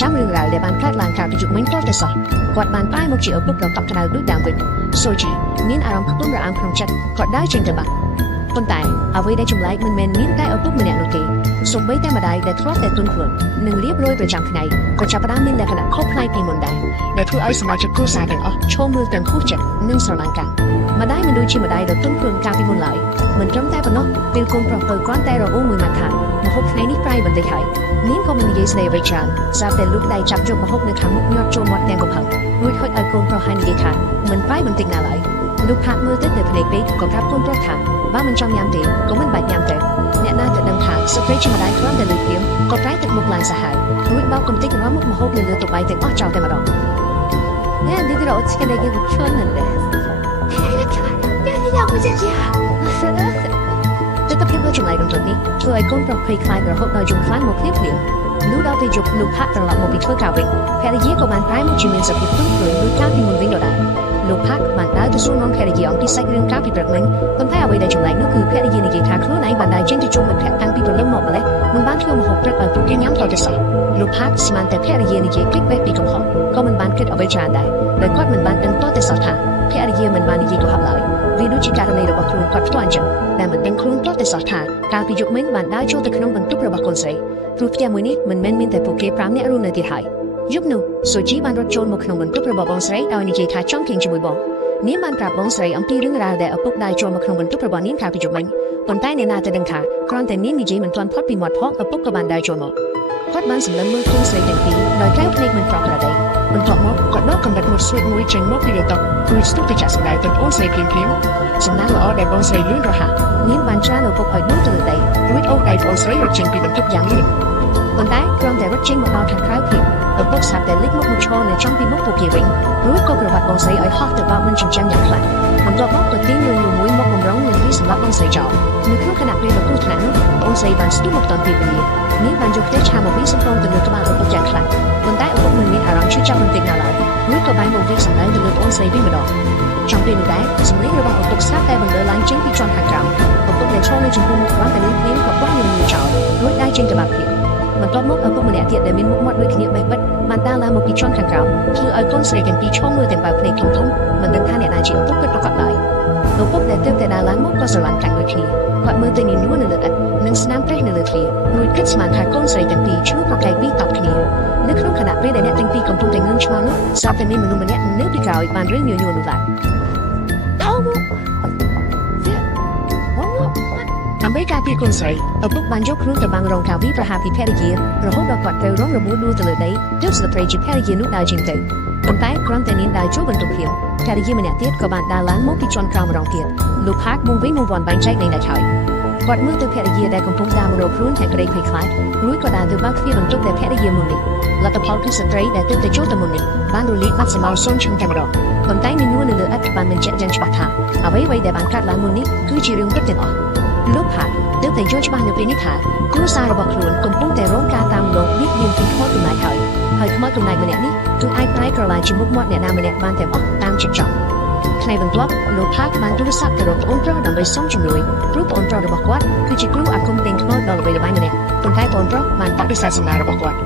ចាំរឿងរ៉ាវដែលបានកើតឡើងក្រៅពីយុគមិញទាល់តែសោះគាត់បានប្រែមកជាឪពុកដ៏កក់ក្ដៅដូចដើមវិញសូជីមានអារម្មណ៍ខ្ពង់រអាមក្នុងចិត្តគាត់ដើរចេញទៅបាត់ប៉ុន្តែអ្វីដែលចម្លែកមិនមែនមានតែឪពុកម្នាក់នោះទេសូម្បីតែម្ដាយដែលធ្លាប់តែទុនខ្លួននិងរៀបរយប្រចាំថ្ងៃក៏ចាប់ផ្ដើមមានលក្ខណៈខុសប្លែកពីមុនដែរដែលធ្វើឲ្យសមាជិកគ្រួសារទាំងអស់ឈោមមើលទាំងខុសចិត្តនិងស្រឡាញ់កាន់ម្ដាយមិនដូចជាម្ដាយដ៏ទុនខ្លួនកាលពីមុនឡើយមិនត្រឹមតែប៉ុណ្ណោះពេលកូនប្រុសទៅគ្រាន់តែរអ៊ូមួយម៉ាត់ថាម្ហូបថ្ងៃនេះប្រៃបន្តិចហើយនាងក៏មិននិយាយស្ដីអ្វីច្រើនស្រាប់តែលូកដៃចាប់យកម្ហូបនៅខាងមុខញាត់ចូលមាត់ទាំងកំហឹងរួចហុចឲ្យកូនប្រុសហើយនិយាយថាមិនប្រៃបន្តិចណាឡើយលោកផាត់មើលទៅភ្នែកពេកក៏ប្រាប់កូនប្រុសថាបើមិនចង់ញ៉ាំទេក៏មិនបាច់ញ៉ាំទៅអ្នកណាទៅដឹងថាស្ត្រីជាម្ដាយគ្រាន់តែលើកព្រាមក៏ប្រែទឹកមុខឡើងសាហាវរួចបោកកំតិចរំមុខម្ហូបនៅលើតុបាយទាំងអស់ចោលតែម្ដងអ្នកនេះរត់ឆ្កែគេឈន់ណាស់ដែរទស្សនភាពដ៏ចម្លែករំលឹកនេះធ្វើឲ្យកូនប្រុសភ័យខ្លាចរហូតដល់យំខ្លាំងមកភ្លាមលុះដល់ពេលយប់លោកផាក់ត្រឡប់មកពីធ្វើការវិញភរិយាក៏បានប្រែមកជាមានសភាពទន់ភ្លន់ដូចកាលពីមុនវិញដដែលលោកផាក់បានដើរទៅសួរនាំភរិយាអំពីសាច់រឿងកាលពីព្រឹកមិញប៉ុន្តែអ្វីដែលចម្លែកនោះគឺភរិយានិយាយថាខ្លួនឯងបានដើរចេញទៅជួបមិត្តភក្តិតាំងពីព្រលឹមមកម្លេះមិនបានធ្វើម្ហូបព្រឹកឲ្យពួកគេញ៉ាំតទៅសោះលោកផាក់ស្មានតែភរិយានិយាយគិតវេះពីកំហុសក៏មិនបានគិតអ្វីច្រើនដែរដោយគាត់មិនបានដឹងតទៅសោះថាភរិយាមិនបាននិយាយកុហកឡើយវាដូចជាករណីរបស់ខ្លួនគាត់ផ្ទាល់អញ្ចឹងតែមិនដឹងខ្លួនតទៅសោះថាកាលពីយប់មិញបានដើរចូលទៅក្នុងបន្ទប់របស់កូនស្រីព្រោះផ្ទះមួយនេះមិនមែនមានតែពួកគេ5នាក់រស់នៅទៀតហើយយប់នោះសូជីបានរត់ចូលមកក្នុងបន្ទប់របស់បងស្រីដោយនិយាយថាចង់គេងជាមួយបងនាងបានប្រាប់បងស្រីអំពីរឿងរ៉ាវដែលឪពុកដើរចូលមកក្នុងបន្ទប់របស់នាងកាលពីយប់មិញប៉ុន្តែអ្នកណាទៅដឹងថាគ្រាន់តែនាងនិយាយមិនទាន់ផុតពីមាត់ផងឪពុកក៏បានដើរចូលមកគាត់បានសម្លឹងមើលកូនស្រីទាំងពីរដោយកែវភ្នែកមិនប្រក្រតីបន្ទាប់មកគាត់ដកកម្រិតមួយស្រួចមួយចេញមកពីលើតុរួចស្ទុះទៅចាក់សម្ដៅទៅអូនស្រីភ្លាមសំណាងល្អដែលបងស្រីលឿនរហ័សនាងបានច្រានឪពុកឲ្យដួលទៅលើដីរួចអូសដៃបងស្រីរត់ចេញពីបន្ទប់យ៉ាងលឿនប៉ុន្តែគ្រាន់តែរត់ចេញមកដល់ខាងក្រៅភ្លាមឪពុកស្រាប់តែលេចមុខមកឈរនៅចំពីមុខពួកគេវិញរួចក៏ក្រវ៉ាត់បងស្រីឲ្យហោះទៅបោកមិនចិញ្ចឹមយ៉ាងខ្លាំងបន្ទាប់មកក៏ទាញលុយមួយមកបំរុងនឹងវាសម្រាប់បងស្រីចោលនៅក្នុងគណៈពេលរបស់គ្រោះថ្នាក់នោះបងស្រីបានស្ទុះមកតាន់ពីវេលានាងបានយកផ្ទះឆាមកវាសំពងទៅលើក្បាលឪពុកយ៉ាងខ្លាំងប៉ុន្តែឪពុកមិនមានអារម្មណ៍ឈឺចាប់បន្តិចណាឡើយរួចក៏បានមកវាសម្ដែងទៅលើបងស្រីវិញម្ដងtrongពេលនោះដែរសម្លេងរបស់ឪពុកស្រាប់តែបន្លឺឡើងចេញពីជាន់ខាងក្រោមឪពុកដែលឈរនៅចំពោះមុខគាត់តែលឿនភ្លាមក៏បោះនាងមួយចោលរួចដើរចេញទៅបាត់ភ្លាមបន្ទាប់មកឪពុកម្នាក់ទៀតដែលមានមុខមាត់ដូចគ្នាបេះបិទបានដើរឡើងមកពីជាន់ខាងក្រោមធ្វើឲ្យកូនស្រីទាំងពីរឈោងមើលទាំងបើកភ្នែកធំធំមិនដឹងថាអ្នកណាជាឪពុកពិតប្រាកដឡើយឪពុកដែលទើបតែដើរឡើងមកក៏ស្រឡាញ់កាំងដូចគ្នាគាត់មើលទៅនាងនួននៅលើឥដ្ឋនិងស្នាមប្រេះនៅលើទ្វាររួចគិតស្មានថាកូនស្រីទាំងពីរឈ្លោះប្រកែកពីតបគ្នានៅក្នុងខណៈពេលដែលអ្នកទាំងពីរកំពុងតែងឿងឆ្ងល់នោះស្រាប់តែមានមនុស្សម្នាក់នៅពីក្រោយបានរឿងញញួរនោះឡើងដើម្បីការពារកូនស្រីឪពុកបានយកខ្លួនទៅបាំងរងការវាយប្រហារពីភរិយារហូតដល់គាត់ត្រូវរងរបួសដួលទៅលើដីទើបស្ត្រីជាភរិយានោះដើរចេញទៅប៉ុន្តែគ្រាន់តែនាងដើរចូលបន្ទប់ភ្លាមភរិយាម្នាក់ទៀតក៏បានដើរឡើងមកពីជាន់ក្រោមម្ដងទៀតលោកផាកមកវិញមកវាន់បែងចែកនៃដាច់ហើយគាត់មើលទៅភរិយាដែលកំពុងដើរមករកខ្លួនតែក្តីភ័យខ្លាចរួចក៏ដើរទៅបើកទ្វារបន្ទប់ដែលភរិយាមុននេះលទ្ធផលគឺស្ត្រីដែលទើបតែចូលទៅមុននេះបានរលាយបាត់សម្បល់សូនឈឹងតែម្ដងប៉ុន្តែនាងនួននៅលើឥដ្ឋបានបញ្ជាក់យ៉ាងច្បាស់ថាអ្វីៗដែលបានកើតឡើងមុននេះគឺជារឿងពិតទាំងអស់លោកផាកទើបតែយល់ច្បាស់នៅពេលនេះថាគ្រួសាររបស់ខ្លួនកំពុងតែរងការតាមលងបៀតបៀនពីខ្មោចកំណាចហើយខ្មោចកំណាចម្នាក់នេះគឺអាចប្រែក្រឡាជាមុខមាត់អ្នកណាម្នាក់បានទាំងអស់តាមចិត្តចង់ថ្ងៃបន្ទាប់លោកផាកបានទូរស័ព្ទទៅរកប្អូនប្រុសដើម្បីសុំជំនួយព្រោះប្អូនប្រុសរបស់គាត់គឺជាគ្រូអាគមទាំងខ្មោចដ៏ល្បីល្បាញម្នាក់ប៉ុន្តែប្អូនប្រុសបានបដិសេធសំណើរបស់គាត់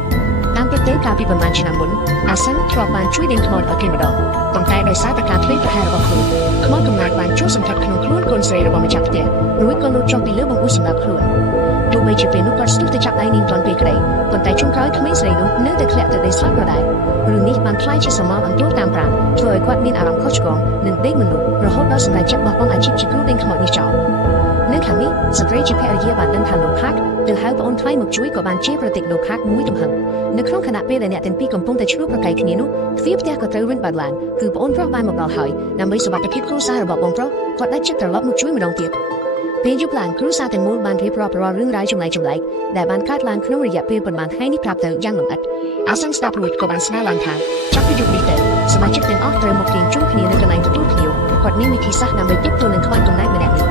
តាមពិតទៅកាលពីប្រហែលឆ្នាំមុនអាសិនធ្លាប់បានជួយដេញខ្មោចឲ្យគេម្ដងប៉ុន្តែដោយសារតែការធ្វេសប្រហែសរបស់ខ្លួនខ្មោចកំណាចបានចូលសង្កត់ក្នុងខ្លួនកូនស្រីរបស់ម្ចាស់ផ្ទះរួចក៏លោតចុះពីលើបង្អួចសម្រាប់ខ្លួនទោះបីជាពេលនោះគាត់ស្ទុះទៅចាប់ដៃនាងទាន់ពេលក្តីប៉ុន្តែចុងក្រោយក្មេងស្រីនោះនៅតែធ្លាក់ទៅដីស្លាប់ដដែលរឿងនេះបានខ្លាយជាសមោលអន្ទោលតាមប្រាណធ្វើឲ្យគាត់មានអារម្មណ៍ខុសឆ្គងនិងដេកមិនលក់រហូតដល់សម្រេចចិត្តបោះបង់អាជីពជាគ្រូដេញខ្មោចនេះចោលនៅខាងនេះស្ត្រីជាភរិយាបានដឹងថាលោកផាកទៅហៅប្អូនថ្លៃមកជួយក៏បានជេរប្រតិកលោកផាកមួយទំហឹងនៅក្នុងខណៈពេលដែលអ្នកទាំងពីរកំពុងតែឈ្លោះប្រកែកគ្នានោះទ្វារផ្ទះក៏ត្រូវរឹងបើកឡើងគឺប្អូនប្រុសបានមកដល់ហើយដើម្បីសុវត្ថិភាពគ្រួសាររបស់បងប្រុសគាត់ដាច់ចិត្តត្រឡប់មកជួយម្ដងទៀតពេលយប់ឡើងគ្រួសារទាំងមូលបានរៀបរាប់រឿងរ៉ាវចម្លែកដែលបានកើតឡើងក្នុងរយៈពេលប៉ុន្មានថ្ងៃនេះប្រាប់ទៅយ៉ាងលម្អិតអាសិនស្ដាប់រួចក៏បានស្នើឡើងថាចាប់ពីយប់នេះទៅសមាជិកទាំងអស់ត្រូវមកគេងជុំគ្នានៅកន្លែងទទួលភ្ញៀវគាត់មានវិធីសាស្ត្រដើម្បីទប់ទល់នឹងខ្មោចកំណាចម្នាក់នេ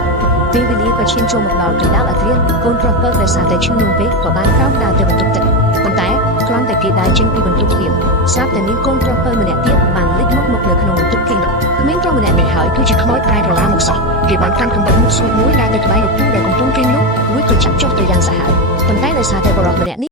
ះពេលវេលាក៏ឈានចូលមកដល់ពីដាល់អាធ្រាកូនប្រុសពើដែលសារតែឈឺនោះពេកក៏បានក្រោកដើរទៅបន្ទប់ទឹកប៉ុន្តែគ្រាន់តែគេដើរចេញពីបន្ទប់ភ្លាមស្រាប់តែមានកូនប្រុសពើម្នាក់ទៀតបានលេចមុខមកនៅក្នុងបន្ទប់គេងក្មេងប្រុសម្នាក់នេះហើយគឺជាខ្មោចប្រែក្រឡាមកសោះគេបានកាន់កំបិតមុខស្រួចមួយដើរទៅក្បែរលោកគ្រូដែលកំពុងគេងនោះរួចក៏ចាប់ចុះទៅយ៉ាងសាហាវប៉ុន្តែដោយសារតែបរិបទម្នាក់នេះ